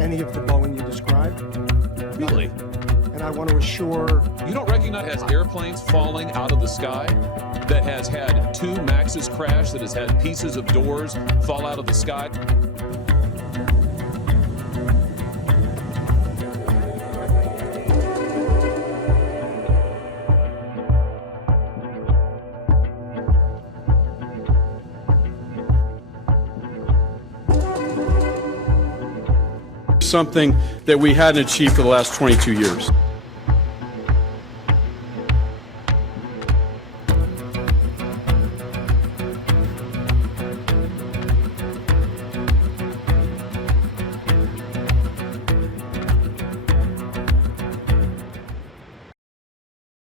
any of the Boeing you described. Really? And I want to assure... You don't recognize it has airplanes falling out of the sky, that has had 2 Maxes crash, that has had pieces of doors fall out of the sky? Something that we hadn't achieved for the last 22 years.